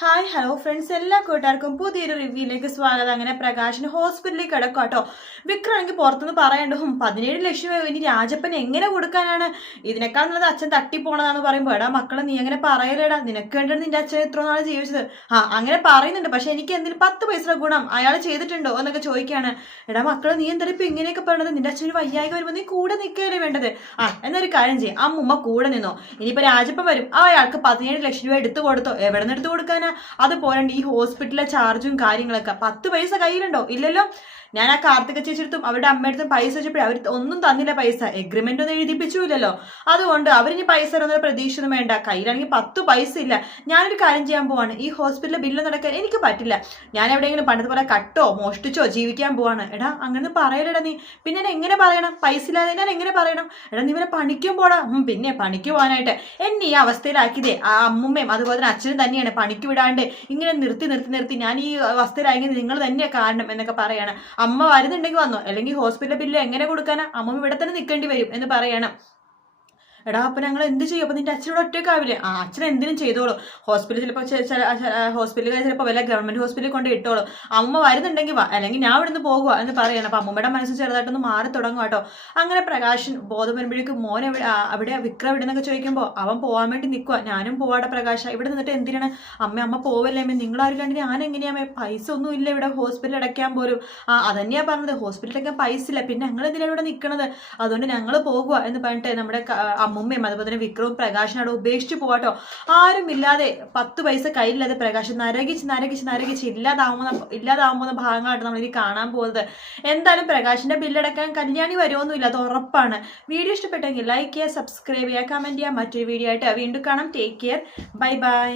Hi hello friends എല്ലാ കൂട്ടുകാർക്കും പുതിയൊരു റിവ്യൂയിലേക്ക് സ്വാഗതം. അങ്ങനെ പ്രകാശിന് ഹോസ്പിറ്റലിൽ കിടക്കും കേട്ടോ വിക്രമാണെങ്കിൽ പുറത്തുനിന്ന് പറയണ്ട പതിനേഴ് ലക്ഷം ഇനി രാജപ്പൻ എങ്ങനെ കൊടുക്കാനാണ്? ഇതിനേക്കാൾ നല്ലത് അച്ഛൻ തട്ടിപ്പോണതാന്ന് പറയുമ്പോൾ എടാ മക്കളെ നീ അങ്ങനെ പറയലേടാ നിനക്ക് വേണ്ടിയാണ് നിന്റെ അച്ഛൻ എത്ര നാൾ ജീവിച്ചത്. ആ അങ്ങനെ പറയുന്നുണ്ട്. പക്ഷെ എനിക്ക് എന്തിനും പത്ത് പൈസ ഗുണം അയാൾ ചെയ്തിട്ടുണ്ടോ എന്നൊക്കെ ചോദിക്കുകയാണ്. എടാ മക്കളെ നീ എന്തായാലും ഇപ്പൊ ഇങ്ങനെയൊക്കെ പറയണത്? നിന്റെ അച്ഛന് വയ്യായിക വരുമ്പോൾ നീ കൂടെ നിൽക്കുകയല്ലേ വേണ്ടത്? ആ എന്നൊരു കാര്യം ചെയ്യും. അമ്മുമ്മ കൂടെ നിന്നോ. ഇനിയിപ്പോ രാജപ്പൻ വരും. അയാൾക്ക് പതിനേഴ് ലക്ഷം രൂപ എടുത്തു കൊടുത്തോ? എവിടെ നിന്ന് എടുത്തു കൊടുക്കാനാ? അത് പോരണ്ട് ഈ ഹോസ്പിറ്റലിലെ ചാർജും കാര്യങ്ങളൊക്കെ. പത്ത് പൈസ കയ്യിലുണ്ടോ? ഇല്ലല്ലോ. ഞാൻ ആ കാർത്തിക ചേച്ചിയെടുത്തും അവരുടെ അമ്മയടുത്തും പൈസ വെച്ചപ്പോഴേ അവർ ഒന്നും തന്നില്ല പൈസ. എഗ്രിമെന്റ് ഒന്നും എഴുതിപ്പിച്ചില്ലല്ലോ. അതുകൊണ്ട് അവരിനി പൈസ തരുന്ന പ്രതീക്ഷയൊന്നും വേണ്ട. കയ്യിലാണെങ്കിൽ പത്ത് പൈസ ഇല്ല. ഞാനൊരു കാര്യം ചെയ്യാൻ പോവാണ്. ഈ ഹോസ്പിറ്റലിൽ ബില്ല് നടക്കാൻ എനിക്ക് പറ്റില്ല. ഞാൻ എവിടെയെങ്കിലും പണ്ടത്തെ പോലെ കട്ടോ മോഷ്ടിച്ചോ ജീവിക്കാൻ പോവാണ്. എടാ അങ്ങനെ പറയലടാ നീ. പിന്നെ ഞാൻ എങ്ങനെ പറയണം? പൈസ ഇല്ലാതെ ഞാൻ എങ്ങനെ പറയണം? എടാ നീ ഇവരെ പണിക്കും പോടാ. പിന്നെ പണിക്ക് പോകാനായിട്ട്. എന്നെ ഈ അവസ്ഥയിലാക്കിയതേ. ആ അമ്മുമ്മയും അതുപോലെ തന്നെ അച്ഛനും തന്നെയാണ് പണിക്ക് വിടാണ്ട് ഇങ്ങനെ നിർത്തി നിർത്തി നിർത്തി ഞാൻ ഈ അവസ്ഥയിലായെങ്കിൽ നിങ്ങൾ തന്നെയാണ് കാരണം എന്നൊക്കെ പറയാണ്. അമ്മ വരുന്നുണ്ടെങ്കിൽ വന്നോ. അല്ലെങ്കിൽ ഹോസ്പിറ്റൽ ബില്ല് എങ്ങനെ കൊടുക്കാനാ? അമ്മ ഇവിടെ തന്നെ നിൽക്കേണ്ടി വരും എന്ന് പറയണം. എടാ അപ്പൊ ഞങ്ങൾ എന്ത് ചെയ്യും? അപ്പൊ നിന്റെ അച്ഛനോട് ഒറ്റക്കാവില്ലേ ആ അച്ഛൻ എന്തിനും ചെയ്തോളൂ. ഹോസ്പിറ്റലിൽ ചിലപ്പോൾ ഹോസ്പിറ്റലിൽ ചിലപ്പോൾ വല്ല ഗവൺമെന്റ് ഹോസ്പിറ്റലിൽ കൊണ്ട് ഇട്ടോളൂ. അമ്മ വരുന്നുണ്ടെങ്കിൽ വാ അല്ലെങ്കിൽ ഞാൻ ഇവിടുന്ന് പോകുക എന്ന് പറയണം. അപ്പൊ അമ്മയുടെ മനസ്സ് ചെറുതായിട്ടൊന്ന് മാറി തുടങ്ങും കേട്ടോ അങ്ങനെ പ്രകാശൻ ബോധം വരുമ്പോഴേക്കും മോൻ അവിടെ വിക്രം ഇടുന്നൊക്കെ ചോദിക്കുമ്പോൾ അവൻ പോകാൻ വേണ്ടി നിൽക്കുക ഞാനും പോവാടെ പ്രകാശ. ഇവിടെ നിന്നിട്ട് എന്തിനാണ്? അമ്മ അമ്മ പോവല്ലേ അമ്മ? കണ്ടി ഞാൻ എങ്ങനെയാമേ പൈസ ഒന്നും ഇല്ല ഇവിടെ ഹോസ്പിറ്റലിൽ അടയ്ക്കാൻ പോലും. ആ അതന്നെയാ പറഞ്ഞത്. ഹോസ്പിറ്റലൊക്കെ പൈസ ഇല്ല. പിന്നെ ഞങ്ങൾ എന്തിനാണ് ഇവിടെ നിൽക്കണത് അതുകൊണ്ട് ഞങ്ങൾ പോകുക എന്ന് പറഞ്ഞിട്ട് നമ്മുടെ ക- അമ്മുമ്മയും അതുപോലെ തന്നെ വിക്രവും പ്രകാശനും അവിടെ ഉപേക്ഷിച്ച് പോവാട്ടോ. ആരും ഇല്ലാതെ പത്ത് പൈസ കയ്യിലില്ലാതെ പ്രകാശൻ നരകിച്ച് നരകിച്ച് നരകിച്ച് ഇല്ലാതാവുന്ന ഇല്ലാതാവുന്ന ഭാഗങ്ങളായിട്ട് നമ്മൾ ഇനി കാണാൻ പോകുന്നത്. എന്തായാലും പ്രകാശിന്റെ ബില്ലടക്കാൻ കല്യാണി വരുമൊന്നുമില്ല അത് ഉറപ്പാണ്. വീഡിയോ ഇഷ്ടപ്പെട്ടെങ്കിൽ ലൈക്ക് ചെയ്യുക സബ്സ്ക്രൈബ് ചെയ്യുക കമന്റ് ചെയ്യുക. മറ്റൊരു വീഡിയോ ആയിട്ട് വീണ്ടും കാണാം. Take care bye bye